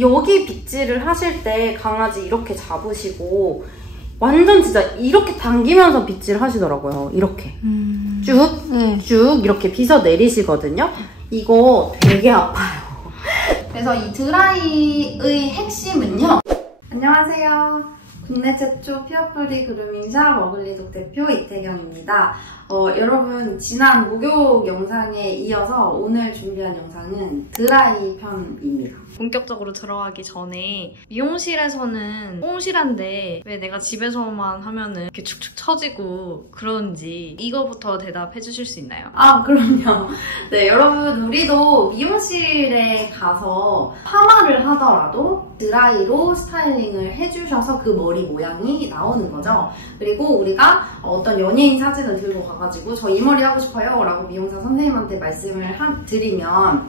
여기 빗질을 하실 때 강아지 이렇게 잡으시고 완전 진짜 이렇게 당기면서 빗질 하시더라고요. 이렇게 쭉 이렇게 빗어 내리시거든요. 이거 되게 아파요. 그래서 이 드라이의 핵심은요. 안녕하세요. 국내 최초 피어프리 그루밍샵 어글리독 대표 이태경입니다. 여러분 지난 목욕 영상에 이어서 오늘 준비한 영상은 드라이 편입니다. 본격적으로 들어가기 전에 미용실에서는 뽕실한데 왜 내가 집에서만 하면은 이렇게 축축 처지고 그런지 이거부터 대답해 주실 수 있나요? 아, 그럼요. 네, 여러분 우리도 미용실에 가서 파마를 하더라도 드라이로 스타일링을 해주셔서 그 머리 모양이 나오는 거죠. 그리고 우리가 어떤 연예인 사진을 들고 가가지고 저 이 머리 하고 싶어요 라고 미용사 선생님한테 말씀을 드리면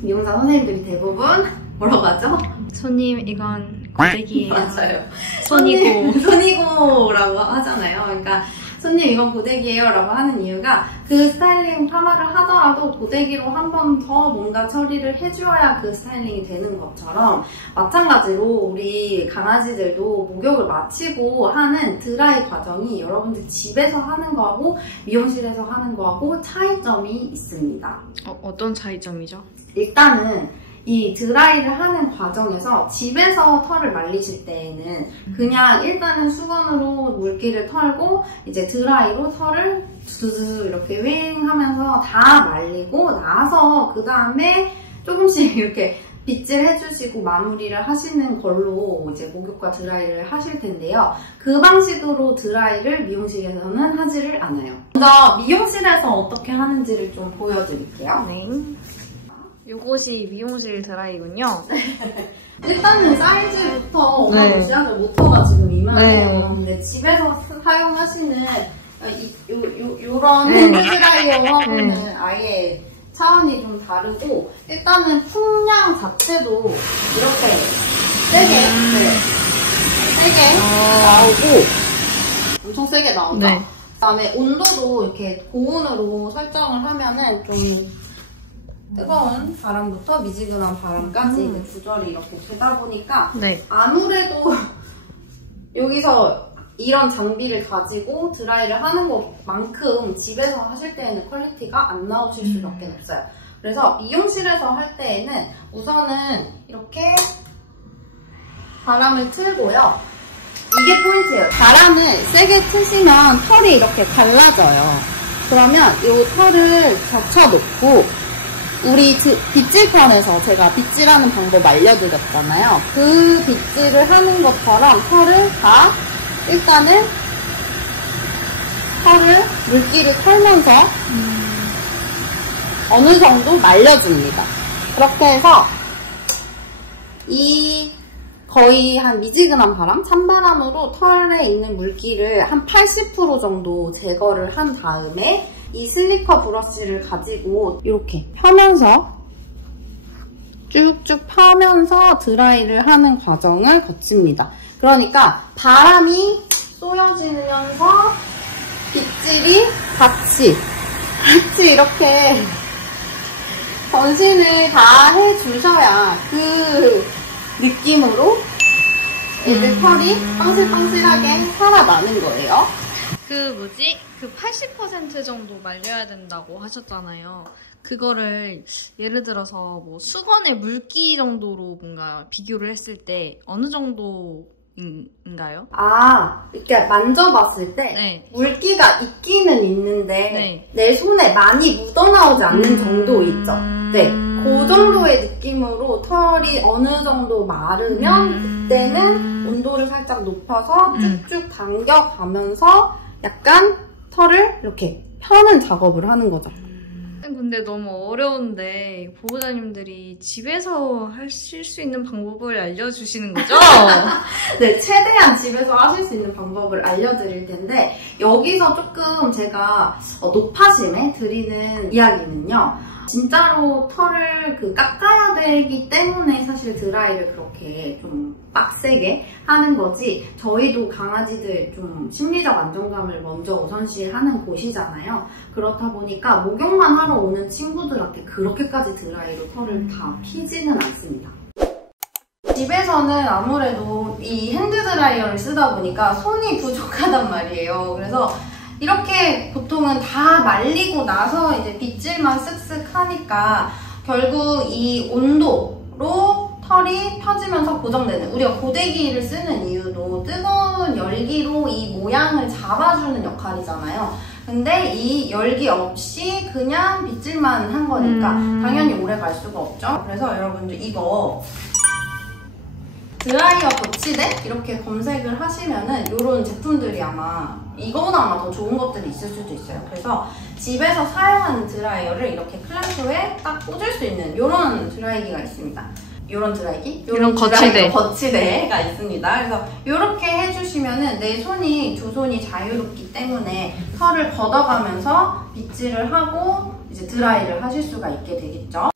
미용사 선생님들이 대부분 뭐라고 하죠? 손님 이건 고데기예요. 맞아요. 손이고라고 하잖아요. 그러니까 손님 이건 고데기예요 라고 하는 이유가 그 스타일링 파마를 하더라도 고데기로 한 번 더 뭔가 처리를 해줘야 그 스타일링이 되는 것처럼 마찬가지로 우리 강아지들도 목욕을 마치고 하는 드라이 과정이 여러분들 집에서 하는 거하고 미용실에서 하는 거하고 차이점이 있습니다. 어떤 차이점이죠? 일단은 이 드라이를 하는 과정에서 집에서 털을 말리실 때에는 그냥 일단은 수건으로 물기를 털고 이제 드라이로 털을 두두두 이렇게 윙 하면서 다 말리고 나서 그 다음에 조금씩 이렇게 빗질 해주시고 마무리를 하시는 걸로 이제 목욕과 드라이를 하실 텐데요. 그 방식으로 드라이를 미용실에서는 하지를 않아요. 먼저 미용실에서 어떻게 하는지를 좀 보여드릴게요. 네. 요것이 미용실 드라이군요. 일단은 사이즈부터 어마무시하죠. 모터가 지금 이만해요. 네. 근데 집에서 사용하시는 요런 핸드 드라이어하고는 아예 차원이 좀 다르고 일단은 풍량 자체도 이렇게 세게 나오고 엄청 세게 나오죠. 네. 그다음에 온도도 이렇게 고온으로 설정을 하면은 좀 뜨거운 바람부터 미지근한 바람까지 조절이 이렇게 되다 보니까 네. 아무래도 여기서 이런 장비를 가지고 드라이를 하는 것만큼 집에서 하실 때에는 퀄리티가 안 나오실 수밖에 없어요. 그래서 미용실에서 할 때에는 우선은 이렇게 바람을 틀고요. 이게 포인트예요. 바람을 세게 트시면 털이 이렇게 갈라져요. 그러면 이 털을 젖혀놓고 우리 빗질편에서 제가 빗질하는 방법 알려드렸잖아요. 그 빗질을 하는 것처럼 털을 다 일단은 털을 물기를 털면서 어느 정도 말려줍니다. 그렇게 해서 이 거의 한 미지근한 바람, 찬바람으로 털에 있는 물기를 한 80% 정도 제거를 한 다음에 이 슬리커 브러쉬를 가지고 이렇게 펴면서 쭉쭉 펴면서 드라이를 하는 과정을 거칩니다. 그러니까 바람이 쏘여지면서 빗질이 같이 이렇게 전신을 다 해주셔야 그 느낌으로 애들 털이 빵실빵실하게 살아나는 거예요. 그 80% 정도 말려야 된다고 하셨잖아요. 그거를 예를 들어서 뭐 수건의 물기 정도로 뭔가 비교를 했을 때 어느 정도인가요? 이렇게 만져봤을 때 물기가 있기는 있는데 내 손에 많이 묻어나오지 않는 정도 있죠? 네, 그 정도의 느낌으로 털이 어느 정도 마르면 그때는 온도를 살짝 높여서 쭉쭉 당겨가면서 약간 털을 이렇게 펴는 작업을 하는 거죠. 근데 너무 어려운데 보호자님들이 집에서 하실 수 있는 방법을 알려주시는 거죠? 네, 최대한 집에서 하실 수 있는 방법을 알려드릴 텐데 여기서 조금 제가 높아심에 드리는 이야기는요. 진짜로 털을 깎아야 되기 때문에 사실 드라이를 그렇게 좀 빡세게 하는 거지 저희도 강아지들 좀 심리적 안정감을 먼저 우선시하는 곳이잖아요. 그렇다 보니까 목욕만 하러 오는 친구들한테 그렇게까지 드라이로 털을 다 피지는 않습니다. 집에서는 아무래도 이 핸드드라이어를 쓰다 보니까 손이 부족하단 말이에요. 그래서 이렇게 보통은 다 말리고 나서 이제 빗질만 쓱쓱 하니까 결국 이 온도로 털이 펴지면서 고정되는, 우리가 고데기를 쓰는 이유도 뜨거운 열기로 이 모양을 잡아주는 역할이잖아요. 근데 이 열기 없이 그냥 빗질만 한 거니까 당연히 오래 갈 수가 없죠. 그래서 여러분들 이거 드라이어 거치대 이렇게 검색을 하시면은 이런 제품들이 아마 이거보다 아마 더 좋은 것들이 있을 수도 있어요. 그래서 집에서 사용하는 드라이어를 이렇게 클램프에 딱 꽂을 수 있는 이런 드라이기가 있습니다. 이런 드라이기? 이런 거치대. 거치대가 있습니다. 그래서 이렇게 해주시면은 내 손이, 두 손이 자유롭기 때문에 털을 걷어가면서 빗질을 하고 이제 드라이를 하실 수가 있게 되겠죠.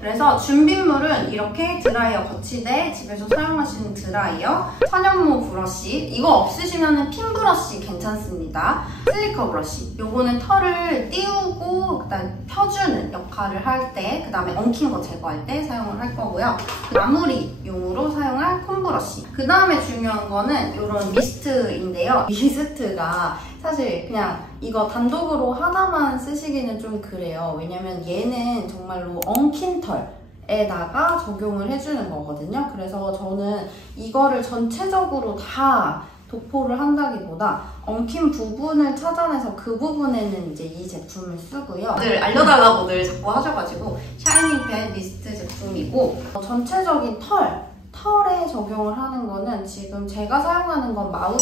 그래서 준비물은 이렇게 드라이어 거치대, 집에서 사용하시는 드라이어, 천연모 브러쉬, 이거 없으시면 핀 브러쉬 괜찮습니다. 실리커 브러쉬, 요거는 털을 띄우고 그다음 펴주는 역할을 할 때, 그 다음에 엉킨 거 제거할 때 사용을 할 거고요. 마무리용으로 사용할 콘 브러쉬. 그 다음에 중요한 거는 이런 미스트인데요. 미스트가 사실 그냥 이거 단독으로 하나만 쓰시기는 좀 그래요. 왜냐면 얘는 정말로 엉킨 털에다가 적용을 해주는 거거든요. 그래서 저는 이거를 전체적으로 다 도포를 한다기보다 엉킨 부분을 찾아내서 그 부분에는 이제 이 제품을 쓰고요. 늘 알려달라고 늘 자꾸 하셔가지고 샤이닝팬 미스트 제품이고, 전체적인 털에 적용을 하는 거는 지금 제가 사용하는 건 마우로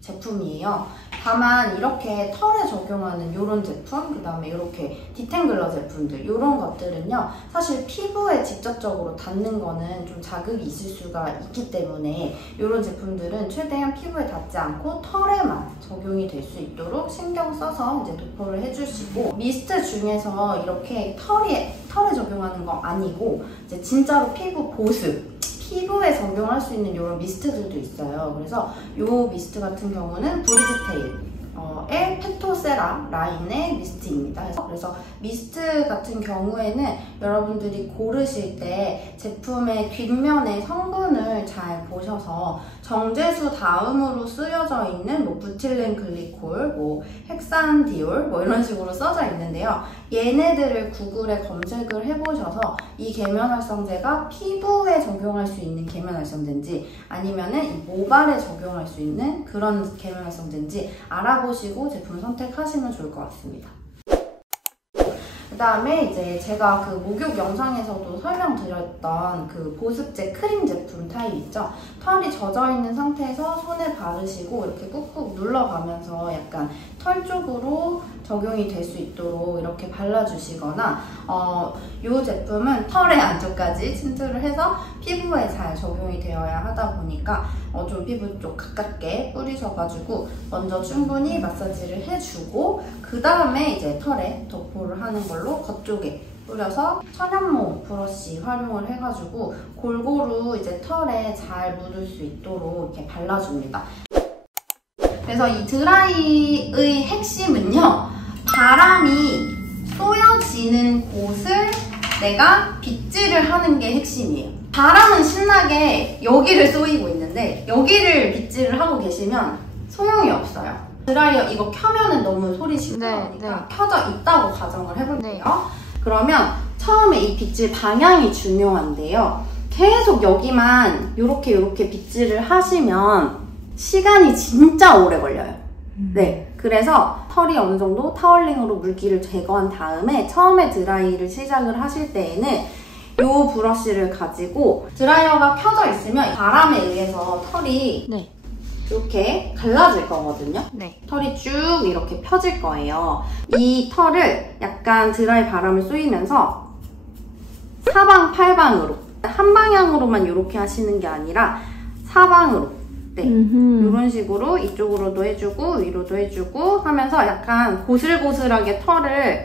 제품이에요. 다만 이렇게 털에 적용하는 이런 제품, 그 다음에 이렇게 디탱글러 제품들, 이런 것들은요 사실 피부에 직접적으로 닿는 거는 좀 자극이 있을 수가 있기 때문에 이런 제품들은 최대한 피부에 닿지 않고 털에만 적용이 될 수 있도록 신경 써서 이제 도포를 해주시고, 미스트 중에서 이렇게 털에 적용하는 거 아니고 이제 진짜로 피부 보습, 피부에 적용할 수 있는 이런 미스트들도 있어요. 그래서 이 미스트 같은 경우는 브리지테일의 페토세라 라인의 미스트입니다. 그래서 미스트 같은 경우에는 여러분들이 고르실 때 제품의 뒷면의 성분을 잘 보셔서 정제수 다음으로 쓰여져 있는 뭐 부틸렌 글리콜, 뭐 헥산디올 뭐 이런 식으로 써져 있는데요. 얘네들을 구글에 검색을 해보셔서 이 계면활성제가 피부에 적용할 수 있는 계면활성제인지 아니면은 이 모발에 적용할 수 있는 그런 계면활성제인지 알아보시고 제품 선택하시면 좋을 것 같습니다. 그 다음에 이제 제가 그 목욕 영상에서도 설명드렸던 그 보습제 크림 제품 타입 있죠? 털이 젖어있는 상태에서 손에 바르시고 이렇게 꾹꾹 눌러가면서 약간 털 쪽으로 적용이 될 수 있도록 이렇게 발라주시거나, 이 제품은 털의 안쪽까지 침투를 해서 피부에 잘 적용이 되어야 하다 보니까 좀 피부 쪽 가깝게 뿌리셔가지고 먼저 충분히 마사지를 해주고 그 다음에 이제 털에 도포를 하는 걸로 겉쪽에 뿌려서 천연모 브러쉬 활용을 해가지고 골고루 이제 털에 잘 묻을 수 있도록 이렇게 발라줍니다. 그래서 이 드라이의 핵심은요, 바람이 쏘여지는 곳을 내가 빗질을 하는 게 핵심이에요. 바람은 신나게 여기를 쏘이고 있는데 여기를 빗질을 하고 계시면 소용이 없어요. 드라이어 이거 켜면은 너무 소리 시끄러우니까 켜져 있다고 가정을 해볼게요. 그러면 처음에 이 빗질 방향이 중요한데요. 계속 여기만 이렇게 빗질을 하시면 시간이 진짜 오래 걸려요. 네, 그래서 털이 어느 정도 타월링으로 물기를 제거한 다음에 처음에 드라이를 시작을 하실 때에는 이 브러쉬를 가지고 드라이어가 켜져 있으면 바람에 의해서 털이 이렇게 갈라질 거거든요. 털이 쭉 이렇게 펴질 거예요. 이 털을 약간 드라이 바람을 쏘이면서 사방팔방으로, 한 방향으로만 이렇게 하시는 게 아니라 사방으로, 이런 식으로 이쪽으로도 해주고 위로도 해주고 하면서 약간 고슬고슬하게 털을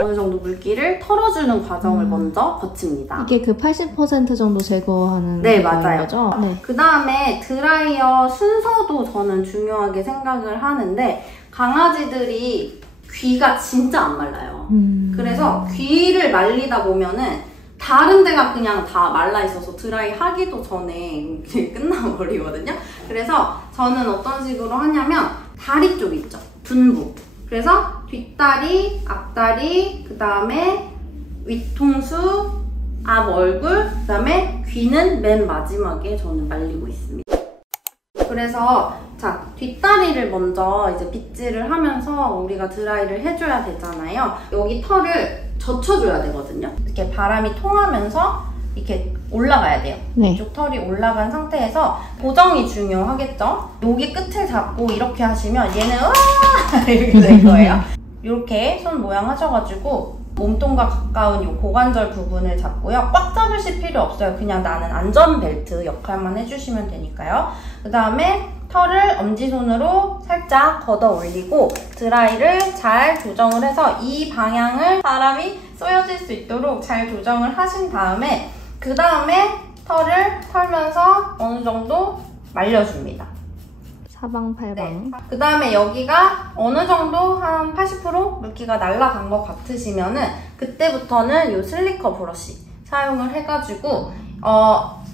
어느 정도 물기를 털어주는 과정을 먼저 거칩니다. 이게 그 80% 정도 제거하는 맞아요. 거죠? 그 다음에 드라이어 순서도 저는 중요하게 생각을 하는데, 강아지들이 귀가 진짜 안 말라요. 그래서 귀를 말리다 보면은 다른 데가 그냥 다 말라 있어서 드라이 하기도 전에 끝나버리거든요. 그래서 저는 어떤 식으로 하냐면 다리 쪽 있죠? 둔부. 그래서 뒷다리, 앞다리, 그 다음에 윗통수, 앞 얼굴, 그 다음에 귀는 맨 마지막에 저는 말리고 있습니다. 그래서 자, 뒷다리를 먼저 이제 빗질을 하면서 우리가 드라이를 해줘야 되잖아요. 여기 털을 젖혀줘야 되거든요. 이렇게 바람이 통하면서 이렇게 올라가야 돼요. 네. 이쪽 털이 올라간 상태에서 고정이 중요하겠죠? 여기 끝을 잡고 이렇게 하시면 얘는 으아! 이렇게 될 거예요. 이렇게 손 모양 하셔가지고 몸통과 가까운 이 고관절 부분을 잡고요. 꽉 잡으실 필요 없어요. 그냥 나는 안전벨트 역할만 해주시면 되니까요. 그 다음에 털을 엄지손으로 살짝 걷어 올리고 드라이를 잘 조정을 해서 이 방향을 바람이 쏘여질 수 있도록 잘 조정을 하신 다음에 그 다음에 털을 털면서 어느 정도 말려줍니다. 사방팔방. 네. 그 다음에 여기가 어느 정도 한 80% 물기가 날아간 것 같으시면은 그때부터는 이 슬리커 브러쉬 사용을 해가지고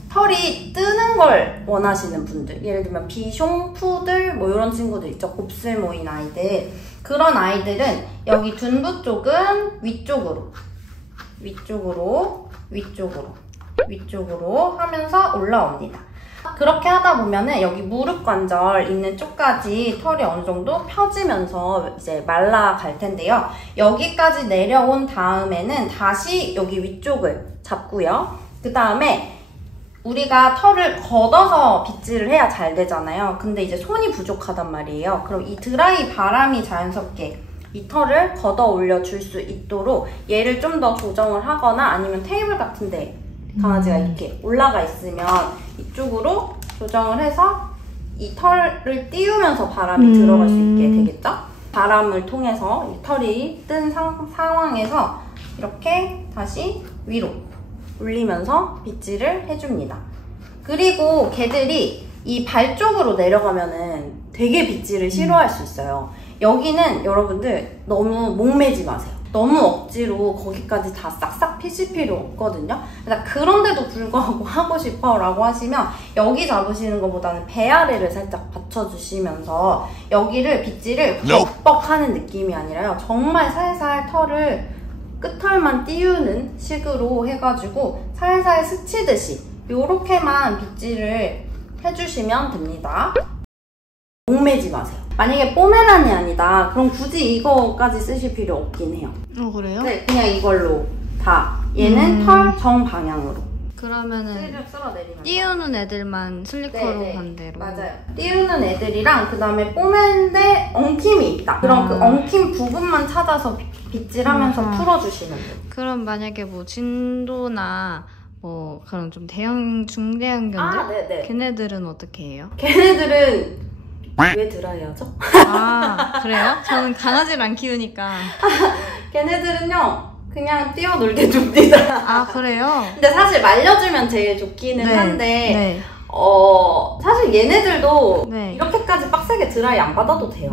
털이 뜨는 걸 원하시는 분들, 예를 들면 비숑, 푸들 뭐 이런 친구들 있죠. 곱슬 모인 아이들. 그런 아이들은 여기 둔부 쪽은 위쪽으로 하면서 올라옵니다. 그렇게 하다 보면은 여기 무릎 관절 있는 쪽까지 털이 어느 정도 펴지면서 이제 말라갈 텐데요. 여기까지 내려온 다음에는 다시 여기 위쪽을 잡고요. 그 다음에 우리가 털을 걷어서 빗질을 해야 잘 되잖아요. 근데 이제 손이 부족하단 말이에요. 그럼 이 드라이 바람이 자연스럽게 이 털을 걷어 올려줄 수 있도록 얘를 좀 더 조정을 하거나 아니면 테이블 같은데 강아지가 이렇게 올라가 있으면 이쪽으로 조정을 해서 이 털을 띄우면서 바람이 들어갈 수 있게 되겠죠? 바람을 통해서 이 털이 뜬 상황에서 이렇게 다시 위로 올리면서 빗질을 해줍니다. 그리고 개들이 이 발 쪽으로 내려가면은 되게 빗질을 싫어할 수 있어요. 여기는 여러분들 너무 목매지 마세요. 너무 억지로 거기까지 다 싹싹 피실 필요 없거든요. 그러니까 그런데도 불구하고 하고 싶어 라고 하시면 여기 잡으시는 것보다는 배 아래를 살짝 받쳐주시면서 여기를 빗질을 벅벅 하는 느낌이 아니라요. 정말 살살 털을 끝털만 띄우는 식으로 해가지고 살살 스치듯이 요렇게만 빗질을 해주시면 됩니다. 목매지 마세요. 만약에 포메란이 아니다. 그럼 굳이 이거까지 쓰실 필요 없긴 해요. 그래요? 네, 그냥 이걸로 다. 얘는 털 정방향으로. 그러면은 슬쩍 쓸어내리면 띄우는 애들만 슬리커로 네, 반대로. 맞아요. 띄우는 애들이랑 그 다음에 뽀맨데 엉킴이 있다. 그럼 그 엉킴 부분만 찾아서 빗질하면서 풀어주시면 돼요. 그럼 만약에 뭐 진도나 뭐 그런 좀 대형 중대형견들 네네. 걔네들은 어떻게 해요? 걔네들은 왜 드라이하죠? 아 그래요? 저는 강아지를 안 키우니까. 걔네들은요 그냥 뛰어놀게 줍니다. 아 그래요? 근데 사실 말려주면 제일 좋기는 네, 한데 네. 사실 얘네들도 네. 이렇게까지 빡세게 드라이 안 받아도 돼요.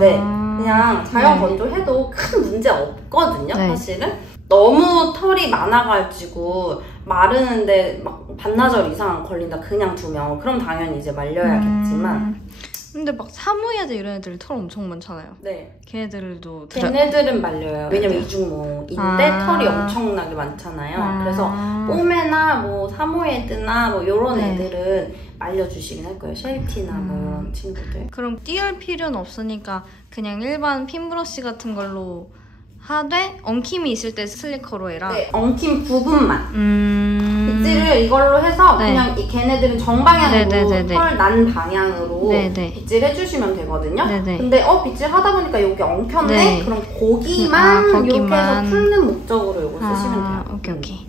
네, 그냥 자연 건조해도 큰 문제 없거든요. 네. 사실은 너무 털이 많아가지고 마르는데 막 반나절 이상 걸린다 그냥 두면 그럼 당연히 이제 말려야겠지만 근데 막 사무예드 이런 애들 털 엄청 많잖아요. 네. 걔네들도 걔네들은 말려요. 왜냐면 이중모인데 털이 엄청나게 많잖아요. 그래서 뽀메나 뭐 사모예드나 뭐 이런 네. 애들은 말려주시긴 할 거예요. 쉘티나 뭐 이런 친구들. 그럼 띄울 필요는 없으니까 그냥 일반 핀 브러쉬 같은 걸로 하되 엉킴이 있을 때 슬리커로 해라. 네, 엉킴 부분만. 빗질을 이걸로 해서 네. 그냥 이걔네들은 정방향으로 네네네네. 털 난 방향으로 네네. 빗질 해주시면 되거든요. 네네. 근데 빗질 하다 보니까 여기 엉켰네? 네. 그럼 거기만 이렇게 해서 거기만. 풀는 목적으로 이거 쓰시면 돼요. 오케이.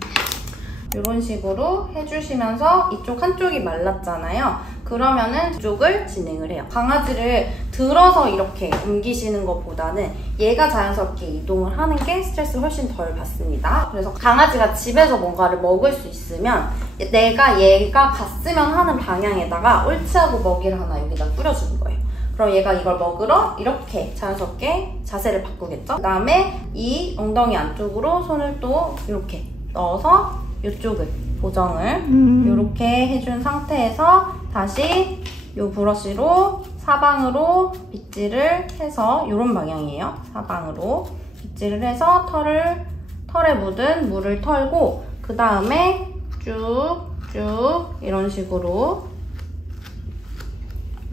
이런 식으로 해주시면서 이쪽 한쪽이 말랐잖아요. 그러면은 이쪽을 진행을 해요. 강아지를 들어서 이렇게 옮기시는 것보다는 얘가 자연스럽게 이동을 하는 게 스트레스 훨씬 덜 받습니다. 그래서 강아지가 집에서 뭔가를 먹을 수 있으면 내가 얘가 갔으면 하는 방향에다가 옳지하고 먹이를 하나 여기다 뿌려주는 거예요. 그럼 얘가 이걸 먹으러 이렇게 자연스럽게 자세를 바꾸겠죠? 그 다음에 이 엉덩이 안쪽으로 손을 또 이렇게 넣어서 이쪽을 고정을 이렇게 해준 상태에서 다시 이 브러쉬로 사방으로 빗질을 해서 이런 방향이에요. 사방으로 빗질을 해서 털에 묻은 물을 털고 그 다음에 쭉쭉 이런 식으로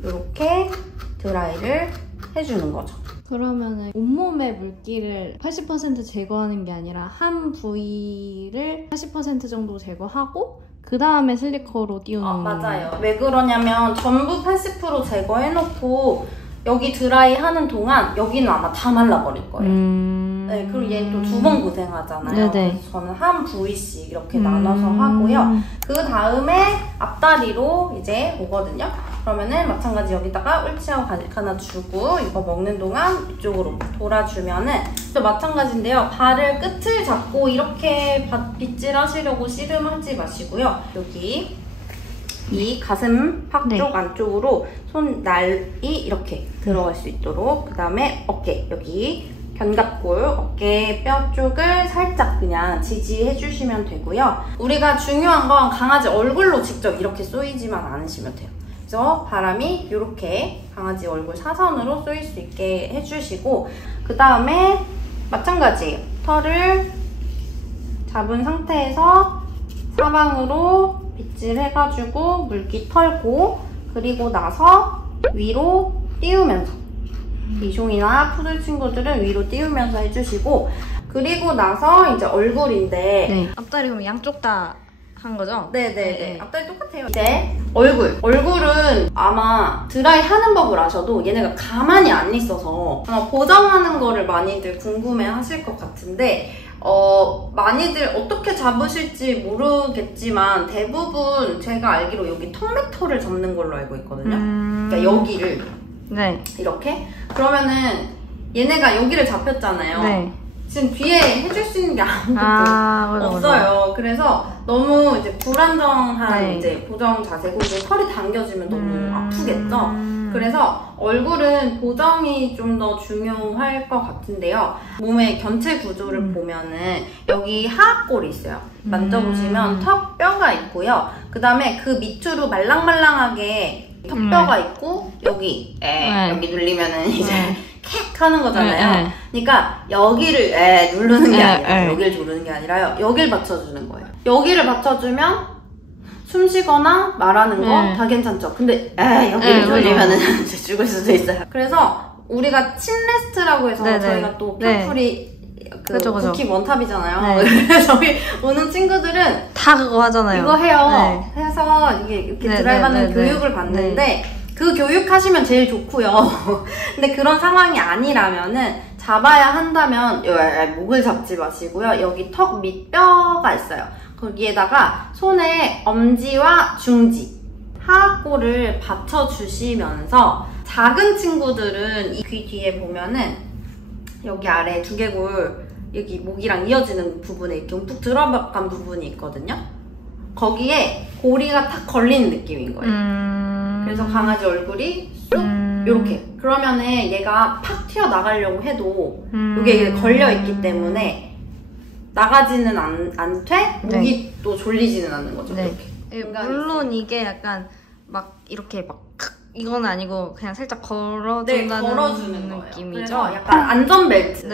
이렇게 드라이를 해주는 거죠. 그러면은 온몸의 물기를 80% 제거하는 게 아니라 한 부위를 80% 정도 제거하고 그 다음에 슬리커로 띄우는 맞아요. 왜 그러냐면 전부 80% 제거해놓고 여기 드라이 하는 동안 여기는 아마 다 말라버릴 거예요. 네, 그리고 얘 또 2번 고생하잖아요. 네네. 그래서 저는 한 부위씩 이렇게 나눠서 하고요. 그 다음에 앞다리로 이제 오거든요. 그러면은 마찬가지 여기다가 옳치하고 하나 주고 이거 먹는 동안 이쪽으로 돌아주면은 또 마찬가지인데요. 발을 끝을 잡고 이렇게 빗질 하시려고 씨름하지 마시고요. 여기 이 가슴 팍 쪽 안쪽으로 손날이 이렇게 들어갈 수 있도록 그 다음에 어깨 여기 견갑골, 어깨 뼈 쪽을 살짝 그냥 지지해 주시면 되고요. 우리가 중요한 건 강아지 얼굴로 직접 이렇게 쏘이지만 않으시면 돼요. 그래서 바람이 이렇게 강아지 얼굴 사선으로 쏘일 수 있게 해주시고 그 다음에 마찬가지 털을 잡은 상태에서 사방으로 빗질해가지고 물기 털고 그리고 나서 위로 띄우면서 비숑이나 푸들 친구들은 위로 띄우면서 해주시고 그리고 나서 이제 얼굴인데 앞다리 그럼 양쪽 다 한 거죠? 네네네. 앞다리 똑같아요. 이제 얼굴은 아마 드라이 하는 법을 아셔도 얘네가 가만히 안 있어서 아마 보정하는 거를 많이들 궁금해 하실 것 같은데 많이들 어떻게 잡으실지 모르겠지만 대부분 제가 알기로 여기 턱밑털을 잡는 걸로 알고 있거든요. 그러니까 여기를 이렇게 그러면은 얘네가 여기를 잡혔잖아요. 지금 뒤에 해줄 수 있는 게 아무것도 없어요. 그래서 너무 이제 불안정한 이제 보정 자세고 이제 털이 당겨지면 너무 아프겠죠. 그래서 얼굴은 보정이 좀 더 중요할 것 같은데요. 몸의 견체 구조를 보면은 여기 하악골이 있어요. 만져보시면 턱뼈가 있고요. 그 다음에 그 밑으로 말랑말랑하게 턱뼈가 있고 여기 여기 눌리면은 이제 캑 하는 거잖아요. 그러니까 여기를 누르는 게 아니라 여기를 누르는 게 아니라요. 여기를 받쳐주는 거예요. 여기를 받쳐주면 숨 쉬거나 말하는 거 다 괜찮죠. 근데 여기를 눌리면은 죽을 수도 있어요. 그래서 우리가 침레스트라고 해서 저희가 또 뼈풀이 부키 원탑이잖아요. 그래서 저희 오는 친구들은 다 그거 하잖아요. 이거 해요. 해서 이렇게 드라이브하는 교육을 받는데 그 교육하시면 제일 좋고요. 근데 그런 상황이 아니라면은 잡아야 한다면 목을 잡지 마시고요. 여기 턱 밑 뼈가 있어요. 거기에다가 손에 엄지와 중지, 하악골을 받쳐주시면서 작은 친구들은 이 귀 뒤에 보면은 여기 아래 두개골 여기 목이랑 이어지는 부분에 이렇게 움푹 들어간 부분이 있거든요. 거기에 고리가 탁 걸리는 느낌인 거예요. 그래서 강아지 얼굴이 쑥 이렇게 그러면은 얘가 팍 튀어나가려고 해도 이게 걸려있기 때문에 나가지는 않되 목이 또 졸리지는 않는 거죠. 이렇게. 물론 이게 약간 막 이렇게 막 이건 아니고 그냥 살짝 걸어준다는 걸어주는 느낌이죠. 그래서 약간 안전벨트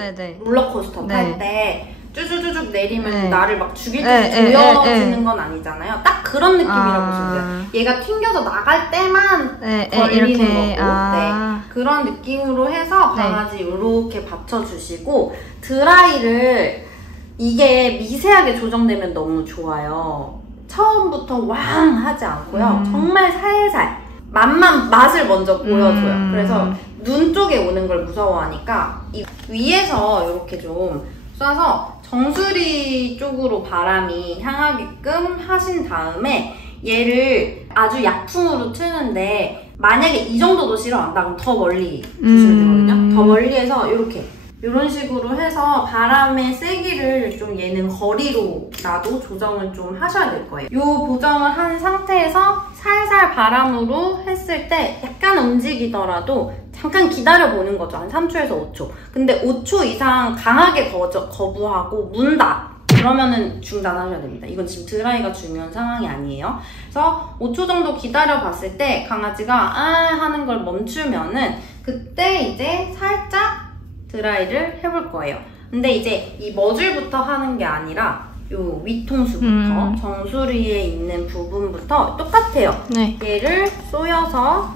롤러코스터 탈 때 쭈쭈쭈쭈 내리면 나를 막 죽이듯이 조여지는 건 아니잖아요. 딱 그런 느낌이라고 보시면 돼요. 얘가 튕겨서 나갈 때만 걸리는 거고 그런 느낌으로 해서 강아지 이렇게 받쳐주시고 드라이를 이게 미세하게 조정되면 너무 좋아요. 처음부터 왕 하지 않고요. 정말 살살 맛을 먼저 보여줘요. 그래서 눈 쪽에 오는 걸 무서워하니까 이 위에서 이렇게 좀 쏴서 정수리 쪽으로 바람이 향하게끔 하신 다음에 얘를 아주 약풍으로 트는데 만약에 이 정도도 싫어한다 그럼 더 멀리 주시면 되거든요. 더 멀리해서 이렇게 이런 식으로 해서 바람의 세기를 좀 얘는 거리로라도 조정을 좀 하셔야 될 거예요. 이 보정을 한 상태에서 살살 바람으로 했을 때 약간 움직이더라도 잠깐 기다려보는 거죠. 한 3초에서 5초. 근데 5초 이상 강하게 거부하고 문다 그러면은 중단하셔야 됩니다. 이건 지금 드라이가 중요한 상황이 아니에요. 그래서 5초 정도 기다려 봤을 때 강아지가 아 하는 걸 멈추면은 그때 이제 살짝 드라이를 해볼 거예요. 근데 이제 이 머즐부터 하는 게 아니라 요 위통수부터 정수리에 있는 부분부터 똑같아요. 네. 얘를 쏘여서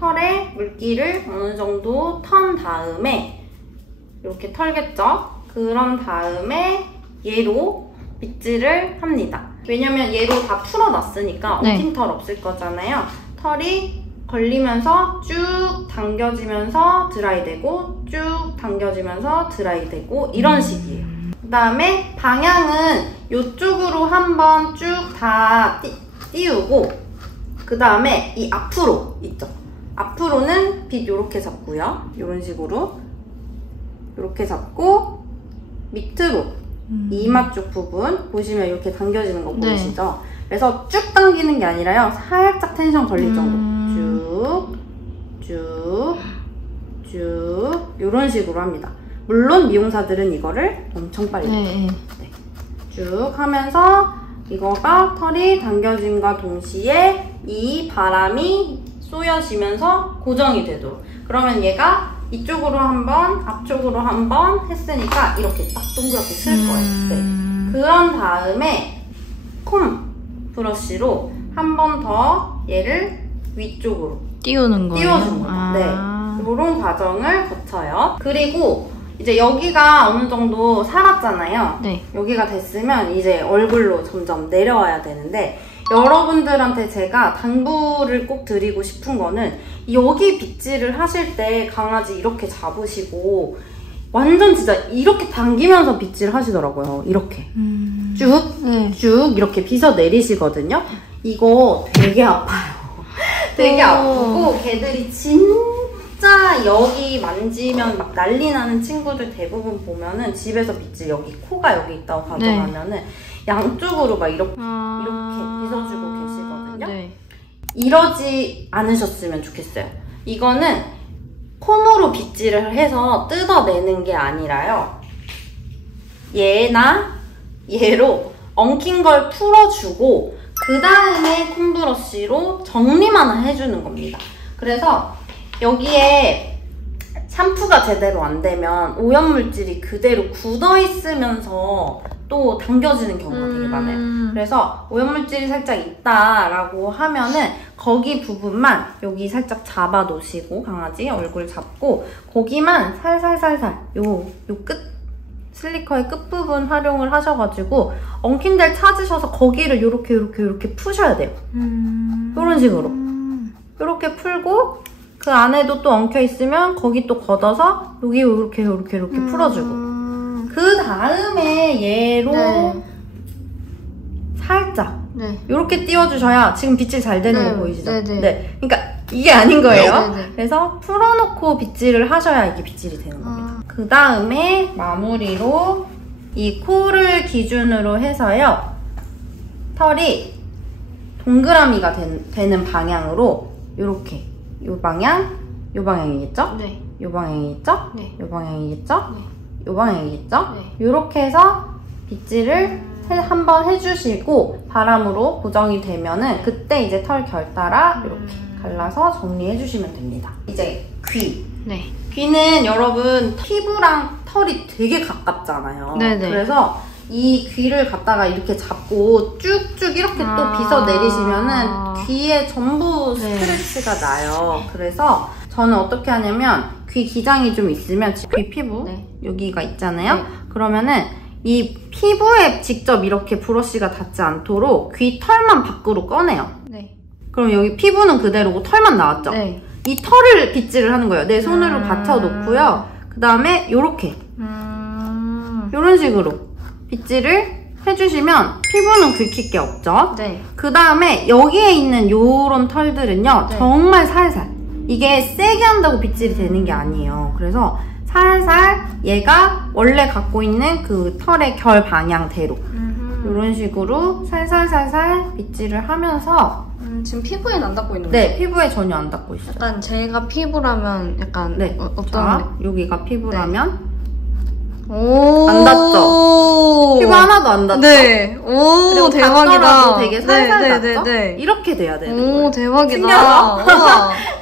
털에 물기를 어느 정도 턴 다음에 이렇게 털겠죠? 그런 다음에 얘로 빗질을 합니다. 왜냐면 얘로 다 풀어놨으니까 네. 엉킨 털 없을 거잖아요. 털이 걸리면서 쭉 당겨지면서 드라이 되고 쭉 당겨지면서 드라이 되고 이런 식이에요. 그 다음에 방향은 이쪽으로 한번 쭉 다 띄우고 그 다음에 이 앞으로 있죠. 앞으로는 빗 요렇게 잡고요. 이런 식으로 이렇게 잡고 밑으로 이마 쪽 부분 보시면 이렇게 당겨지는 거 보이시죠? 네. 그래서 쭉 당기는 게 아니라요. 살짝 텐션 걸릴 정도. 쭉 이런 식으로 합니다. 물론 미용사들은 이거를 엄청 빨리 해요. 네. 쭉 하면서 이거가 털이 당겨짐과 동시에 이 바람이 쏘여지면서 고정이 되도록. 그러면 얘가 이쪽으로 한번, 앞쪽으로 한번 했으니까 이렇게 딱 동그랗게 쓸 거예요. 네. 그런 다음에 콤 브러쉬로 한 번 더 얘를 위쪽으로 띄우는 거예요? 띄워주는 거예요. 네. 이런 과정을 거쳐요. 그리고 이제 여기가 어느 정도 살았잖아요. 네. 여기가 됐으면 이제 얼굴로 점점 내려와야 되는데 여러분들한테 제가 당부를 꼭 드리고 싶은 거는 여기 빗질을 하실 때 강아지 이렇게 잡으시고 완전 진짜 이렇게 당기면서 빗질 하시더라고요. 이렇게 쭉 이렇게 빗어 내리시거든요. 이거 되게 아파요. 되게 아프고 걔들이 진짜 여기 만지면 막 난리 나는 친구들 대부분 보면은 집에서 빗질 여기 코가 여기 있다고 가정하면은 양쪽으로 막 이렇게 빗어주고 계시거든요. 네. 이러지 않으셨으면 좋겠어요. 이거는 콤으로 빗질을 해서 뜯어내는 게 아니라요. 얘나 얘로 엉킨 걸 풀어주고 그 다음에 콤브러쉬로 정리만 해주는 겁니다. 그래서 여기에 샴푸가 제대로 안 되면 오염물질이 그대로 굳어있으면서 또 당겨지는 경우가 되게 많아요. 그래서 오염물질이 살짝 있다라고 하면은 거기 부분만 여기 살짝 잡아 놓으시고 강아지 얼굴 잡고 거기만 살살살살 요 끝 슬리커의 끝부분 활용을 하셔가지고 엉킨 데를 찾으셔서 거기를 요렇게 푸셔야 돼요. 이런 식으로 이렇게 풀고 그 안에도 또 엉켜 있으면 거기 또 걷어서 여기 이렇게 풀어주고 그 다음에 얘로 살짝 이렇게 띄워주셔야 지금 빗질 잘 되는 거 보이시죠? 네. 그러니까 이게 아닌 거예요. 그래서 풀어놓고 빗질을 하셔야 이게 빗질이 되는 겁니다. 그 다음에 마무리로 이 코를 기준으로 해서요. 털이 동그라미가 되는 방향으로 이렇게 요 방향이겠죠? 네. 요 방향이겠죠? 네. 요 방향이겠죠? 네. 요 방향이겠죠? 네. 이렇게 해서 빗질을 한번 해주시고 바람으로 고정이 되면은 그때 이제 털 결 따라 이렇게 갈라서 정리해주시면 됩니다. 이제 귀. 네. 귀는 여러분 피부랑 털이 되게 가깝잖아요. 네네. 그래서 이 귀를 갖다가 이렇게 잡고 쭉쭉 이렇게 또 빗어 내리시면은 귀에 전부 스트레치가 나요. 그래서 저는 어떻게 하냐면 귀 기장이 좀 있으면 귀 피부 여기가 있잖아요. 그러면은 이 피부에 직접 이렇게 브러쉬가 닿지 않도록 귀 털만 밖으로 꺼내요. 그럼 여기 피부는 그대로고 털만 나왔죠? 이 털을 빗질을 하는 거예요. 내 손으로 받쳐놓고요. 그 다음에 요렇게 요런 식으로 빗질을 해주시면 피부는 긁힐 게 없죠? 그 다음에 여기에 있는 요런 털들은요. 정말 살살. 이게 세게 한다고 빗질이 되는 게 아니에요. 그래서 살살 얘가 원래 갖고 있는 그 털의 결 방향대로 이런 식으로 살살살살 빗질을 하면서 지금 피부엔 안 닿고 있는 거죠? 네, 피부에 전혀 안 닿고 있어요. 약간 제가 피부라면 약간 어떤 자, 여기가 피부라면 안 닿죠? 피부 하나도 안 닿죠? 네. 오, 그리고 대박이다. 닿더라도 되게 살살 네, 닿죠? 네, 네. 이렇게 돼야 되는 오, 거예요. 대박이다. 신기하죠?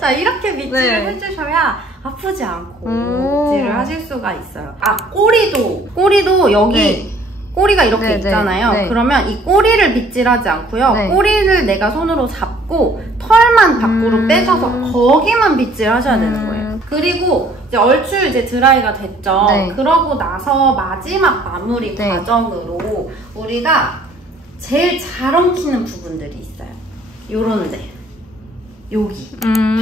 자, 이렇게 밑질을 네. 해주셔야 아프지 않고 밑질을 하실 수가 있어요. 아, 꼬리도 여기 네. 꼬리가 이렇게 네, 있잖아요. 네. 그러면 이 꼬리를 밑질하지 않고요. 네. 꼬리를 내가 손으로 잡고 털만 밖으로 빼셔서 거기만 밑질하셔야 되는 거예요. 그리고 이제 얼추 이제 드라이가 됐죠. 네. 그러고 나서 마지막 마무리 네. 과정으로 우리가 제일 잘 엉키는 부분들이 있어요. 요런 데, 여기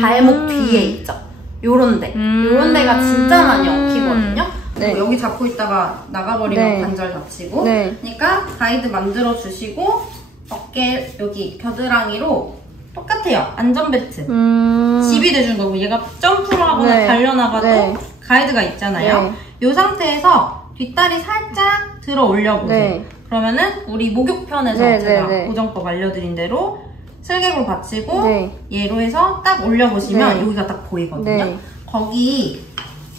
발목 뒤에 있죠. 요런 데, 요런 데가 진짜 많이 엉키거든요. 네. 여기 잡고 있다가 나가버리면 네. 관절 다치고. 네. 그러니까 가이드 만들어 주시고 어깨 여기 겨드랑이로 똑같아요. 안전벨트. 집이 돼준 거고 얘가 점프를 하거나 네. 달려나가도 네. 가이드가 있잖아요. 이 상태에서 뒷다리 살짝 들어 올려보세요. 네. 그러면은 우리 목욕편에서 네, 제가 네, 네. 고정법 알려드린 대로 슬개골 받치고 네. 얘로 해서 딱 올려보시면 네. 여기가 딱 보이거든요. 네. 거기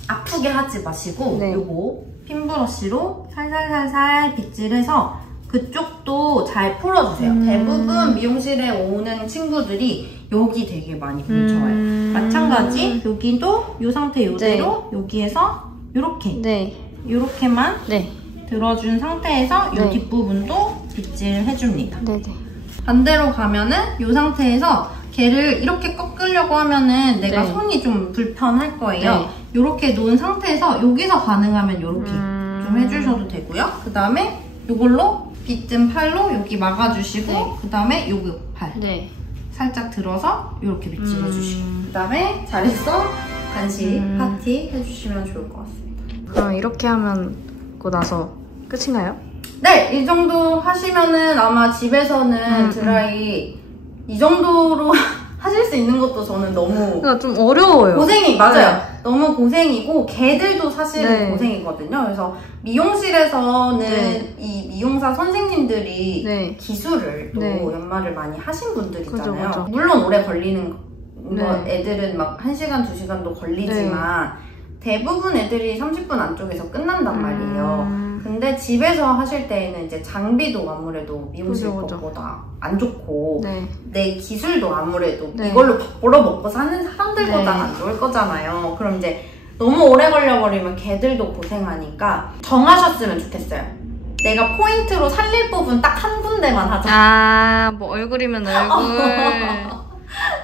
아프게 하지 마시고 네. 요거 핀브러쉬로 살살살살 빗질해서 그쪽도 잘 풀어주세요. 대부분 미용실에 오는 친구들이 여기 되게 많이 뭉쳐와요. 마찬가지 여기도 이 상태 이대로 여기에서 요렇게 네. 요렇게만 네. 들어준 상태에서 이 네. 뒷부분도 빗질해줍니다. 네. 네. 반대로 가면은 이 상태에서 걔를 이렇게 꺾으려고 하면은 내가 네. 손이 좀 불편할 거예요. 네. 이렇게 놓은 상태에서 여기서 가능하면 이렇게 좀 해주셔도 되고요. 그 다음에 이걸로 빗든 팔로 여기 막아주시고 네. 그 다음에 여기 팔 네. 살짝 들어서 이렇게 빗질해주시고 그 다음에 잘했어 간식 파티 해주시면 좋을 것 같습니다. 그럼 이렇게 하면 고 나서 끝인가요? 네! 이 정도 하시면은 아마 집에서는 드라이 이 정도로 하실 수 있는 것도 저는 너무 그러니까 좀 어려워요. 고생이 맞아요. 네. 너무 고생이고 걔들도 사실은 네. 고생이거든요. 그래서 미용실에서는 네. 이 미용사 선생님들이 네. 기술을 또 네. 연말을 많이 하신 분들이잖아요. 그죠. 물론 오래 걸리는 네. 거 애들은 막 1시간, 2시간도 걸리지만 대부분 애들이 30분 안쪽에서 끝난단 말이에요. 근데 집에서 하실 때에는 이제 장비도 아무래도 미용실 그죠. 것보다 안 좋고 네. 내 기술도 아무래도 네. 이걸로 밥 벌어 먹고 사는 사람들보다 네. 안 좋을 거잖아요. 그럼 이제 너무 오래 걸려버리면 걔들도 고생하니까 정하셨으면 좋겠어요. 내가 포인트로 살릴 부분 딱 한 군데만 하자. 아, 뭐 얼굴이면 얼굴.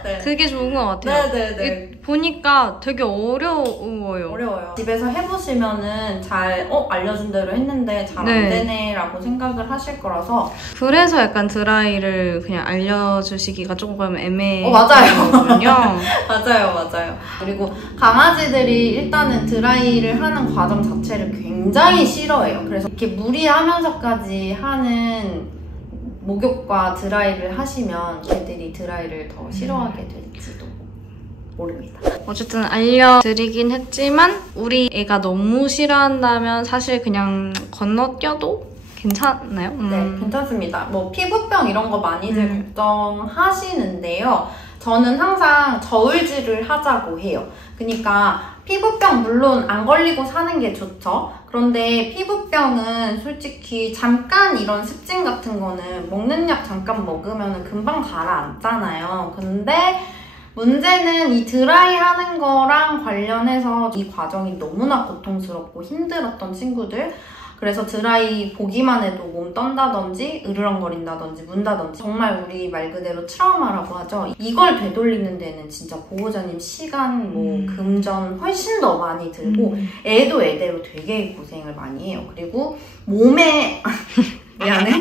네. 되게 좋은 것 같아요. 네네네. 보니까 되게 어려워요. 어려워요. 집에서 해보시면은 잘 알려준 대로 했는데 잘 안 네. 되네 라고 생각을 하실 거라서 그래서 약간 드라이를 그냥 알려주시기가 조금 애매해요. 맞아요. 맞아요. 그리고 강아지들이 일단은 드라이를 하는 과정 자체를 굉장히 싫어해요. 그래서 이렇게 무리하면서까지 하는 목욕과 드라이를 하시면 걔들이 드라이를 더 싫어하게 될지도 모릅니다. 어쨌든 알려드리긴 했지만 우리 애가 너무 싫어한다면 사실 그냥 건너뛰어도 괜찮나요? 네, 괜찮습니다. 뭐 피부병 이런 거 많이들 걱정하시는데요. 저는 항상 저울질을 하자고 해요. 그러니까 피부병 물론 안 걸리고 사는 게 좋죠. 그런데 피부병은 솔직히 잠깐 이런 습진 같은 거는 먹는 약 잠깐 먹으면 금방 가라앉잖아요. 근데 문제는 이 드라이 하는 거랑 관련해서 이 과정이 너무나 고통스럽고 힘들었던 친구들, 그래서 드라이 보기만 해도 몸 떤다든지 으르렁거린다든지 문다든지 정말 우리 말 그대로 트라우마라고 하죠. 이걸 되돌리는 데는 진짜 보호자님 시간, 뭐 금전 훨씬 더 많이 들고 애도 애대로 되게 고생을 많이 해요. 그리고 몸에 미안해.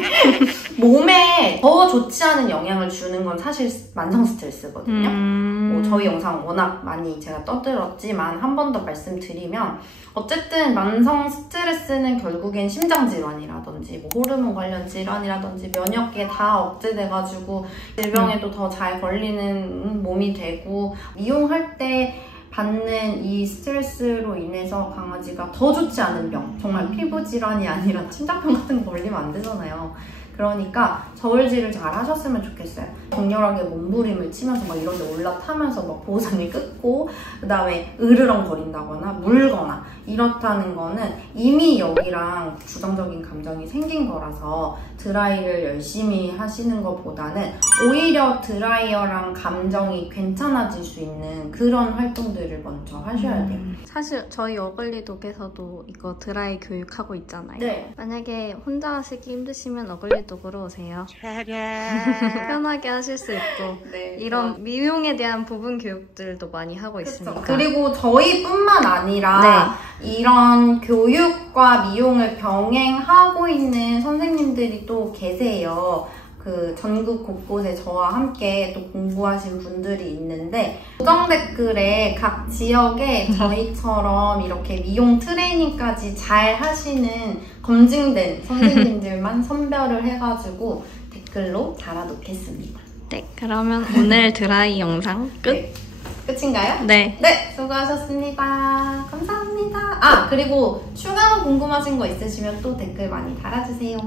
몸에 더 좋지 않은 영향을 주는 건 사실 만성 스트레스거든요. 뭐 저희 영상 워낙 많이 제가 떠들었지만 한 번 더 말씀드리면 어쨌든 만성 스트레스는 결국엔 심장질환이라든지 뭐 호르몬 관련 질환이라든지 면역계 다 억제돼가지고 질병에도 더 잘 걸리는 몸이 되고 미용할 때 받는 이 스트레스로 인해서 강아지가 더 좋지 않은 병, 정말 피부 질환이 아니라 심장병 같은 거 걸리면 안 되잖아요. 그러니까 저울질을 잘 하셨으면 좋겠어요. 격렬하게 몸부림을 치면서 막 이런 데 올라타면서 막 보호선을 끊고 그다음에 으르렁거린다거나 물거나 이렇다는 거는 이미 여기랑 부정적인 감정이 생긴 거라서 드라이를 열심히 하시는 것보다는 오히려 드라이어랑 감정이 괜찮아질 수 있는 그런 활동들을 먼저 하셔야 돼요. 사실 저희 어글리독에서도 이거 드라이 교육하고 있잖아요. 네. 만약에 혼자 하시기 힘드시면 어글리독으로 오세요. 편하게 하실 수 있고 네. 이런 미용에 대한 부분 교육들도 많이 하고 있으니까. 그리고 저희뿐만 아니라 이런 교육과 미용을 병행하고 있는 선생님들이 또 계세요. 그 전국 곳곳에 저와 함께 또 공부하신 분들이 있는데 고정 댓글에 각 지역에 저희처럼 이렇게 미용 트레이닝까지 잘 하시는 검증된 선생님들만 선별을 해가지고 댓글로 달아놓겠습니다. 네, 그러면 오늘 드라이 영상 끝? 네. 끝인가요? 네. 네, 수고하셨습니다. 감사합니다. 아, 그리고 추가로 궁금하신 거 있으시면 또 댓글 많이 달아주세요.